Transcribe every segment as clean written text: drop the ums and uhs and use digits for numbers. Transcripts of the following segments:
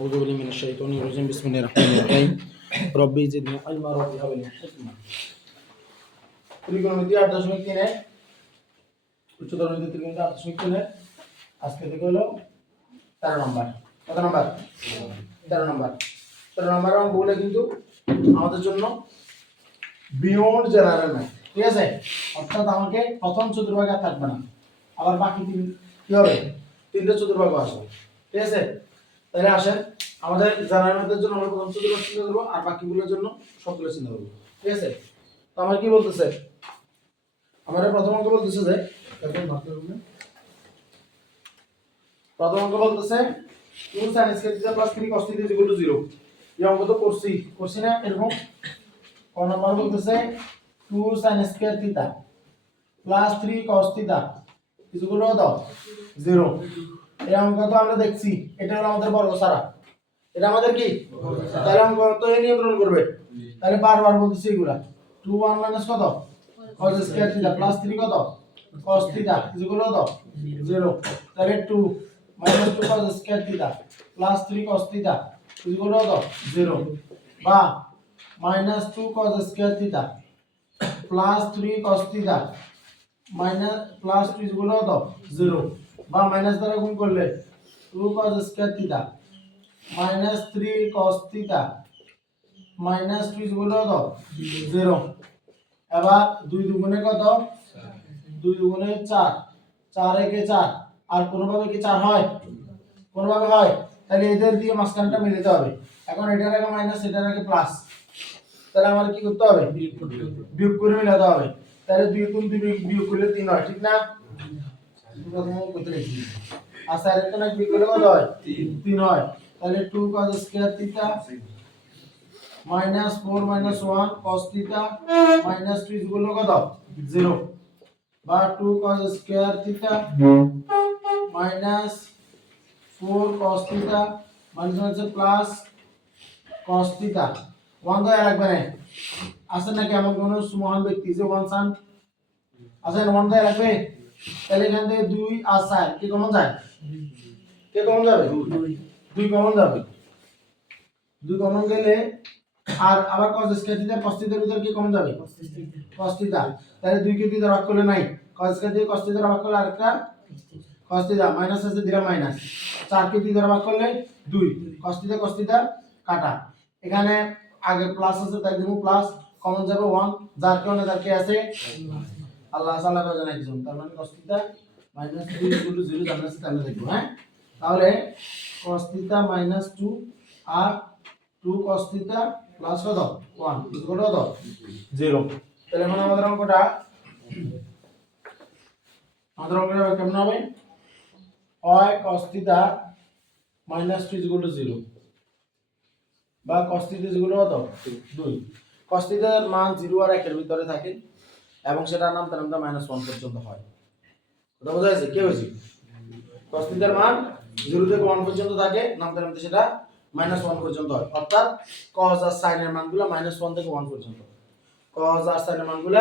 أعوذ بالله من الشيطان الرجيم بسم الله الرحمن الرحيم ربي زدني علما ربي هب لي حكمة ত্রিকোণমিতি 8.3 উচ্চতর ত্রিকোণমিতি 8.3 আজকে থেকে হলো 13 নম্বর কত নম্বর 13 নম্বর অঙ্কগুলো কিন্তু আমাদের জন্য বিয়ন্ড জেনারেল ম্যাথ ঠিক আছে অর্থাৎ আমাকে প্রথম চতুর্ভাগ আর থাকবে না আবার বাকি তিন কি হবে তিনটা চতুর্ভাগ আসবে ঠিক আছে তাহলে আসেন আমাদের জেনারেল ম্যাথের জন্য আমরা প্রথম চতুর্ভাগ চিন্তা করব আর বাকিগুলোর জন্য সবগুলো চিন্তা করব ঠিক আছে তো আমার কি বলতেছে আমাদের প্রথম অঙ্ক বলতেছে যে প্রথম অঙ্ক বলতেছে 2 sin square theta plus 3 cos theta is equal to 0 এই অঙ্ক তো করছি না এরকম ক নাম্বার বলতেছে 2 sin square theta plus 3 cos theta is equal to 0 এই অঙ্ক তো আমরা দেখছি এটা হলো আমাদের বর্গ সারা এটা আমাদের কি তাহলে অঙ্ক তো এই নিয়ন্ত্রণ করবে তাহলে বারবার বলতেছি এগুলা 2 1 minus কত cos square theta plus 3 কত cos theta is equal to 0 তাহলে 2 minus 2 cos square theta plus 3 cos theta is equal to 0 বা minus 2 cos square theta plus 3 cos theta minus plus 2 is equal to 0 বা minus দ্বারা গুণ করলে 2 cos square theta minus 3 cos theta minus 2 is equal to 0 এবার 2 দুগুণে কত 2 দুগুণে 4 4 একে 4 আর কোনোভাবে কি 4 হয় কোনোভাবে হয় তাহলে এদের দিয়ে মাঝখানটা মিলাতে হবে এখন এটার আগে মাইনাস এটার আগে প্লাস তাহলে আমাদের কি করতে হবে বিয়োগ করে মিলাতে হবে তাহলে 2 গুণ 2 বিয়োগ করলে 3 হয় ঠিক না প্রথমে কত লিখি আর স্যার এটা না বিয়োগ করলে কত হয় 3 হয় তাহলে 2 cos square theta minus 4 minus 1 cos theta minus 2 is equal to কত 0 বা 2 cos square theta minus 4 cos theta minus plus cos theta 1 তো লাগবে না আছে নাকি এমন কোন মহান ব্যক্তি যে 1 সান আছে 1 তো লাগবে তাহলে এখান থেকে 2 আর 4 কি কমন যায় কে কমন যাবে 2 কমন যাবে 2 কমন গেলে আর আবার cos square theta cos theta এর ভিতর কি কমন যাবে cos theta তাহলে 2 কে 2 দ্বারা ভাগ করলে নাই cos square theta cos theta দ্বারা ভাগ করলে আরেকটা cos theta মাইনাস আছে দিরা মাইনাস 4 কে 2 দ্বারা ভাগ করলে 2 cos theta কাটা এখানে আগে প্লাস আছে তাই দেব প্লাস কমন যাবে 1 যার কারণে যার কি আছে আল্লাহ তাআলা কো জানাই দিন তার মানে cos theta minus 2 equal to 0 জানা আছে তাহলে দেখব হ্যাঁ তাহলে cos theta minus 2 আর 2 cos theta plus কত 1 equal to 0 তাহলে এখন আমাদের অঙ্কটা কেমন হবে হয় cos theta minus 2 equal to 0 বা cos theta is equal to 2 cos theta এর মান 0 আর 1 এর ভিতরে থাকে এবং সেটা নামতে নামতে -1 পর্যন্ত হয় কথা বোঝা যাচ্ছে কি হইছে cos theta এর মান 0 থেকে 1 পর্যন্ত থাকে নামতে নামতে সেটা -1 পর্যন্ত হয় অর্থাৎ cos আর sin এর মানগুলো -1 থেকে 1 পর্যন্ত cos আর sin এর মানগুলো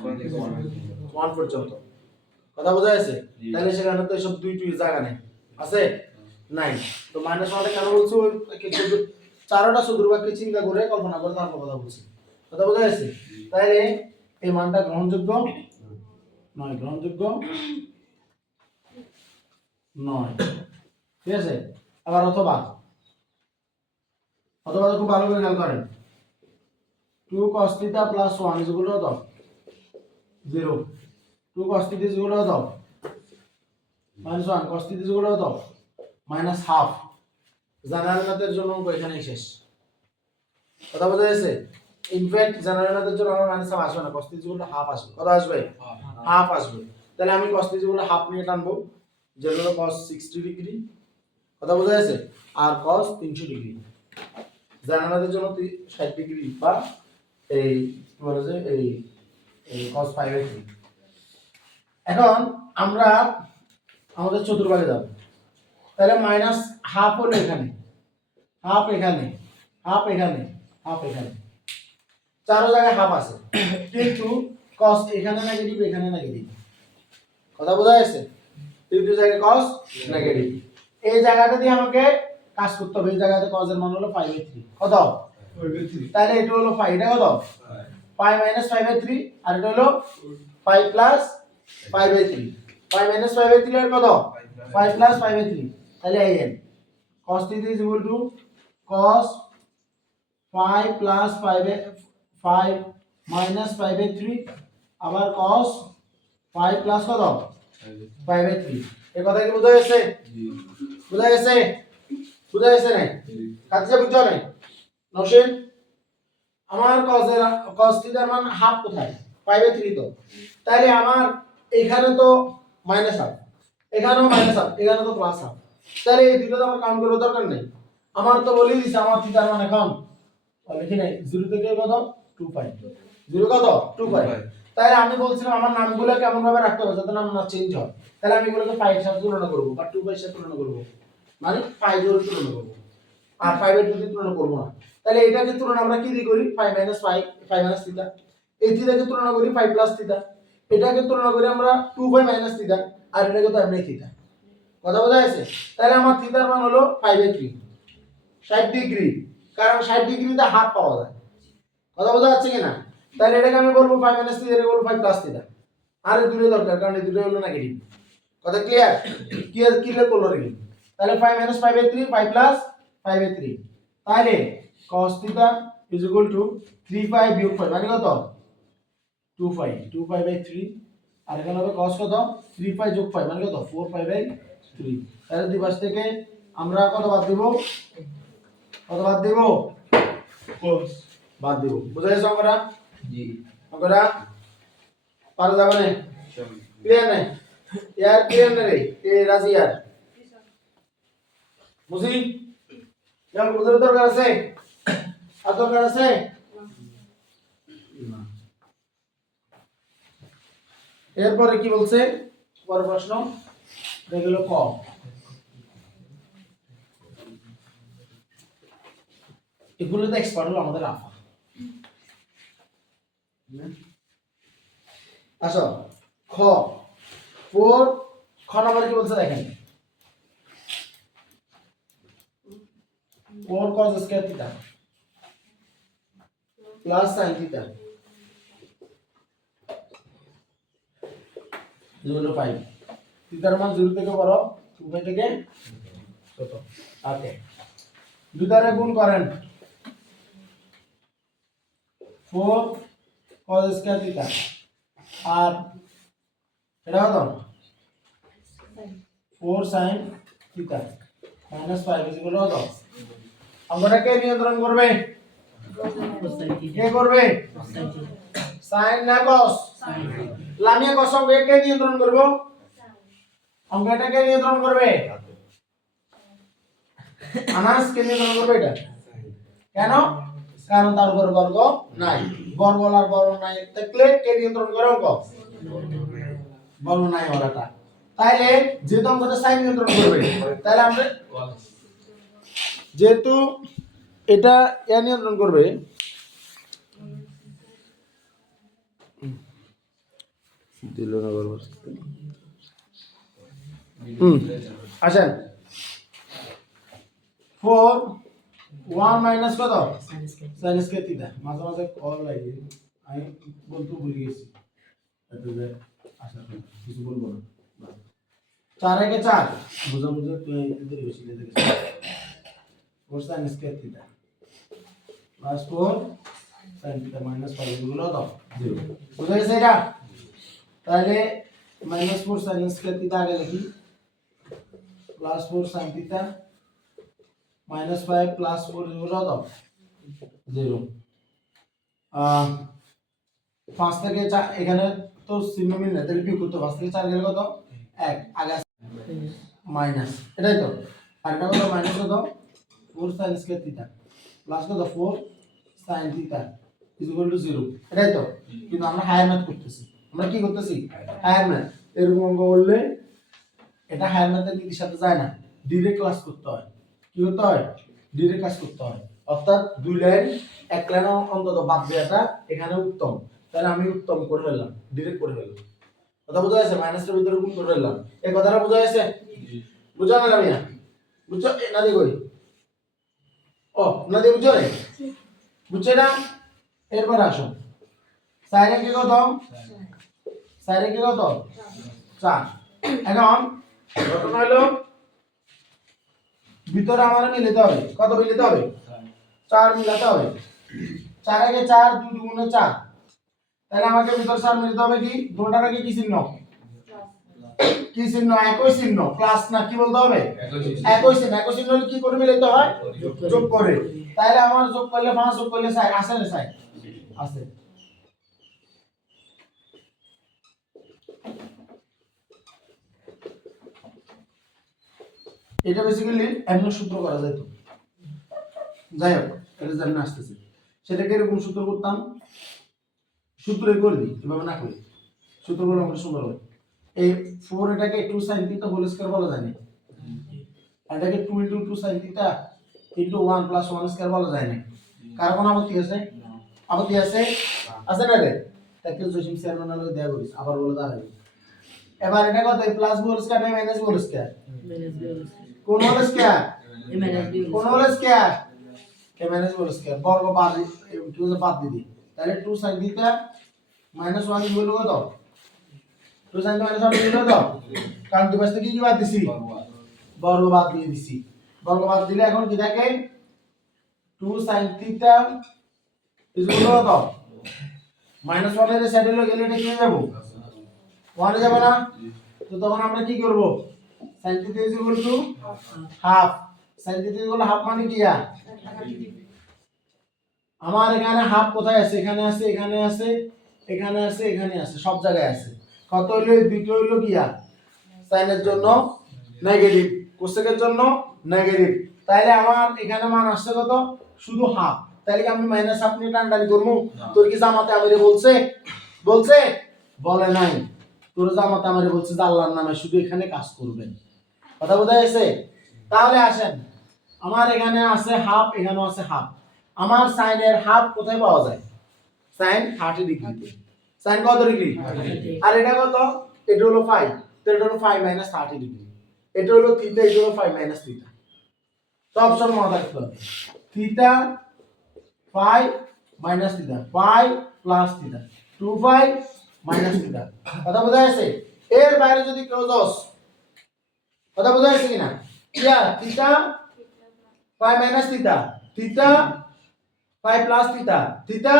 -1 থেকে 1 পর্যন্ত কথা বোঝা যাচ্ছে তাহলে সেখানে তো সব দুই জায়গা নেই আছে নাই তো -1 কেন বলছো চারটা চতুর্ভাগকে চিন্তা করে কল্পনা করে তারপর কথা বলছি কথা বোঝা যাচ্ছে তাহলে এই মানটা গ্রহণযোগ্য নয় গ্রহণযোগ্য নয় ঠিক আছে আবার অথবা খুব ভালো করে খেয়াল করেন 2 cos theta plus 1 is equal to 0 2 cos theta is equal to minus 1 cos theta is equal to minus half general ম্যাথের জন্য অঙ্ক এখানেই শেষ কথা বোঝা যাচ্ছে ইনফ্যাক্ট জেনারেল ম্যাথের জন্য আমার মাইনাস হাফ আসবে না cos theta is equal to half আসবে কত আসবে হাফ আসবে তাহলে আমি cos theta is equal to half নিয়ে টানবো যেটা হলো cos 60 ডিগ্রি কথা বোঝা যাচ্ছে আর cos 300 ডিগ্রি জেনারেলের জন্য 60 ডিগ্রি বা এই কি বলে যে এই cos 5/3 এখন আমরা আমাদের চতুর্ভাগে যাব তাহলে মাইনাস হাফ হলো এখানে হাফ এখানে হাফ এখানে হাফ এখানে চারো জায়গায় হাফ আছে কিন্তু cos এখানে নেগেটিভ এখানে নেগেটিভ কথা বোঝা যাচ্ছে তিনটি জায়গায় cos নেগেটিভ এই জায়গাটা দিয়ে আমাকে কাজ করতে হবে এই জায়গাতে cos এর মান হলো 5/3 কত তাহলে এটা হলো 5 এটা কত 5 - 5/3 আর এটা হলো 5 + 5/3 5 - 5/3 এর কত 5 + 5/3 তাহলে an cos θ is equal to cos 5 + 5 minus 5/3 আবার cos 5 plus কত 5/3 এই কথা কি বোঝা গেছে বোঝা গেছে বোঝা গেছে না কাজে বুঝতে হবে নওশিন আমার cos θ এর মান হাফ কোথায় 5/3 তো তাহলে আমার এখানে তো মাইনাস হাফ এখানেও মাইনাস হাফ এখানে তো প্লাস হাফ তাহলে এই দুটো তো আমার কাউন্ট করার দরকার নেই আমার তো বলেই দিছে আমার θ এর মান এখন লিখি নাই 0 থেকে কত 2π 0 কত 2π তাহলে আমি বলছিলাম আমার নামগুলো কেমন ভাবে রাখতে হবে যাতে নাম না চেঞ্জ হয় তাহলে আমি এগুলোকে 5 এর সাথে তুলনা করব বা 2π এর সাথে তুলনা করব মানে 5 এর তুলনা করব আর 5 এর সাথে তুলনা করব না তাহলে এটাকে তুলনা আমরা কি দিয়ে করি 5 - 5 5 - θ এই থিটাকে তুলনা করি 5 + θ এটাকে তুলনা করি আমরা 2π - θ আর এটাকে তো এমনি θ কথা বোঝা গেছে তাহলে আমার θ এর মান হলো 5/3 60 ডিগ্রি কারণ 60 ডিগ্রিতে হাফ পাওয়া যায় কথা বোঝা যাচ্ছে কিনা তাহলে এটাকে আমি বলবো 5 - θ এটাকে বলবো 5 + θ আর এই দুটো দরকার কারণ এই দুটো হলো নেগেটিভ কথা ক্লিয়ার ক্লিয়ার করলো রে তাহলে 5 - 5/3 5 + 5/3 তাহলে cos θ is equal to 3π - 5 মানে কত 2π 2π/3 আর এখানে হবে cos কত 3π + 5 মানে কত 4π/3 তাহলে দুই পাশ থেকে আমরা কত বাদ দেব cos বাদ দেব বুঝা গেছে আমরা জি আমরা পারা যাবে না ক্লিয়ার নাই यार क्लियर না রে এ রাজি यार বুঝিยังবুঝার দরকার আছে আর দরকার আছে না এরপরে কি বলছে পরের প্রশ্ন দেখলো ক এগুলো তো এক্সপার্ট হলো আমাদের আফা আসো খ 4 খ নাম্বার কি বলছে দেখেন 4 cos square theta plus sin theta 0.5 থিটার মান 0 থেকে বড় 2π থেকে ছোট ওকে দুটারে গুণ করেন 4 cos square theta আর এটা কত 4 sin theta minus 5 is equal to কত আমরা কে নিয়ন্ত্রণ করবে কে করবে sin না cos লামিয়া cos অঙ্ক কে নিয়ন্ত্রণ করব অঙ্কটা কে নিয়ন্ত্রণ করবে আনাস কে নিয়ন্ত্রণ করবে এটা কেন কারণ তার উপর বর্গ নাই বর্গ আর বর্গ নাই থাকলে কে নিয়ন্ত্রণ করে অঙ্ক বর্গ নাই ওরাটা তাইলে যেহেতু অঙ্কটা sin নিয়ন্ত্রণ করবে তাহলে আমরা যেহেতু এটা এ নিয়ন্ত্রণ করবে দিল না বর্গ আসেন 4 1 মাইনাস কত sin স্কয়ার থিটা মাঝে মাঝে কল লাগে আমি বলতে ভুলে গেছি এতবে আশা করি কিছু বলবো না 4 একে 4 বুঝা বুঝা তুই এদের বেশি লেগে গেছিস 4 sin square theta plus 4 sin theta minus 5 এগুলো দাও 0 বুঝা গেছে এটা তাহলে -4 sin স্কয়ার থিটা আগে লিখি প্লাস 4 sin থিটা -5 প্লাস 4 এগুলো দাও 0 5 থেকে 4 এখানে তো চিহ্ন মিল না তাহলে বিয়োগ করতে 5 থেকে 4 গেলে কত 1 আগে মাইনাস এটাই তো আর এটা কত মাইনাস কত 4 sin স্কয়ার থিটা প্লাস কত 4 sin theta is equal to 0 এটাই তো কিন্তু আমরা হায়ার ম্যাথ করতেছি আমরা কি করতেছি হায়ার ম্যাথ এরকম অঙ্ক বললে এটা হায়ার ম্যাথের নীতির সাথে যায় না ডাইরেক্ট ক্লাস করতে হয় কি করতে হয় ডাইরেক্ট ক্লাস করতে হয় অর্থাৎ দুই লাইন এক লাইন অন্তত বাদ দেওয়াটা এখানে উত্তম তাহলে আমি উত্তম করে ফেললাম ডাইরেক্ট করে ফেললাম কথা বোঝা যাচ্ছে মাইনাসের ভিতরে গুণ করে ফেললাম এই কথাটা বোঝা যাচ্ছে জি বোঝা না আমি বুঝছো না দেখো ও না দিয়ে বুঝছো রে বুঝছে না এরপর আসো সাইনে কি কত সাইনে কি কত 4 এখন ঘটনা হলো ভিতরে আমার মিলাতে হবে কত মিলাতে হবে 4 মিলাতে হবে 4 আগে 4 2 গুণে 4 তাহলে আমাকে ভিতর 4 মিলাতে হবে কি দুটার আগে কি চিহ্ন একই চিহ্ন প্লাস না কি বলতে হবে একই চিহ্ন হলে কি করে মিলাতে হয় যোগ করে তাহলে আমার যোগ করলে 5 যোগ করলে 6 আসে না 6 আসে এটা বেসিক্যালি এমন সূত্র করা যায় তো যাই হোক এটা জানি না আসতেছে সেটাকে এরকম সূত্র করতাম সূত্রে করে দিই এভাবে না করি সূত্র বলে আমরা সুন্দর হবে এই 4 এটাকে 2 sin থিটা হোল স্কয়ার বলা যায় না এটাকে 2 * 2 sin থিটা * 1 + 1 স্কয়ার বলা যায় না কার কোন আপত্তি আছে আছে না রে তাকে জসিম স্যার নামে দেয়া করিস আবার বলে দাঁড়াবি এবার এটা কত প্লাস হোল স্কয়ার না মাইনাস হোল স্কয়ার কোন হোল স্কয়ার কোন হোল স্কয়ার কে মাইনাস হোল স্কয়ার বর্গ বাদ টু বাদ দিবি তাহলে 2 sin থিটা -1 হলো কত 2 sin থিটা -1 হলো কত কারণ দুই পাশে কি বাদ দিছি বর্গ বাদ দিয়ে দিছি বর্গ বাদ দিলে এখন কি থাকে 2 sin থিটা ইকুয়াল কত -1 এর সাইডে গেলে এটা কি হয়ে যাবে 1 এ যাবে না তো তখন আমরা কি করব sin theta equal to half sin theta equal half মানে কি আমার এখানে হাফ কোথায় আছে এখানে আছে এখানে আছে এখানে আছে এখানে আছে সব জায়গায় আছে কত হলো এই দুটো হলো কি সাইনের জন্য নেগেটিভ কোসেকের জন্য নেগেটিভ তাইলে আমার এখানে মান আসছে কত শুধু হাফ তাইলে কি আমি মাইনাস হাফ নিয়ে টানটানি করব তোর কি জামাতে আমারে বলছে বলে নাই তোর জামাতে আমারে বলছে যে আল্লাহর নামে শুধু এখানে কাজ করবেন কথা বোঝা গেছে তাহলে আসেন আমার এখানে আছে হাফ এখানেও আছে হাফ আমার সাইনের হাফ কোথায় পাওয়া যায় সাইন 30 ডিগ্রিতে সাইন কত ডিগ্রি আর এটা কত এটা হলো 5 তো এটা হলো 5 - 30 ডিগ্রি এটা হলো থিটা এটা হলো 5 - থিটা তো অপশন মনে রাখতে হবে থিটা 5 - থিটা 5 + থিটা 2 5 - থিটা কথা বোঝা গেছে এর বাইরে যদি কেউ যাস কথা বোঝা গেছে কিনা ইয়া theta 5 - theta theta 5 + theta theta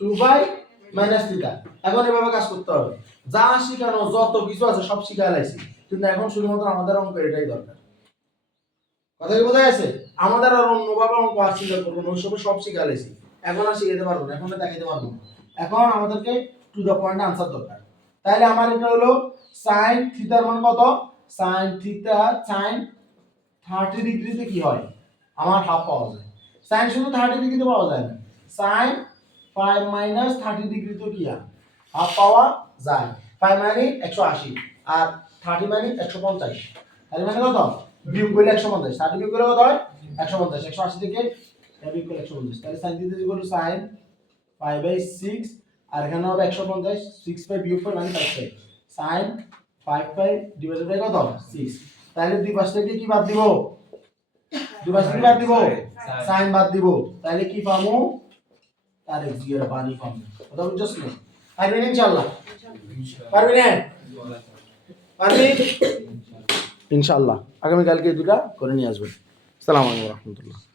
2 - theta এখন এভাবে কাজ করতে হবে যা শিখানো যত কিছু আছে সব শিখা লাইছি কিন্তু এখন শুধুমাত্র আমাদের অঙ্ক এটাই দরকার কথা কি বোঝা গেছে আমাদের আর অন্যভাবে অঙ্ক আর শিখা করবো না ওইসব সব শিখা লাইছি এখন আর শিখাতে পারবো না এখন দেখাইতে পারবো না এখন আমাদেরকে টু দ্য পয়েন্ট আনসার দরকার তাহলে আমার এটা হলো sin থিটার মান কত sin থিটা sin 30 ডিগ্রিতে কি হয় আমার হাফ পাওয়া যায় sin শুধু 30 ডিগ্রিতে পাওয়া যায় না sin 5 - 30 ডিগ্রিতে কি হাফ পাওয়া যায় 5 মানে 180 আর 30 মানে 150 তাহলে মানে কত বিয়োগ করলে 150 30 বিয়োগ করলে কত হয় 150 180 থেকে বিয়োগ করলে 150 তাহলে sin theta equal to sin 5/6 আর এখানে হবে 150 6 বিয়োগ করে মানে 5 sin 5 ডিভাইডেড বাই কত 6 তাহলে দুই পাশ থেকে কি বাদ দিব দুই পাশ থেকে বাদ দিব sin বাদ দিব তাহলে কি পাবো তার এর পানি পাবো কথা বুঝছস না পারবেন ইনশাআল্লাহ পারবেন ইনশাআল্লাহ আগামী কালকে দুটো করে নিয়ে আসবেন আসসালামু আলাইকুম ওয়া রাহমাতুল্লাহ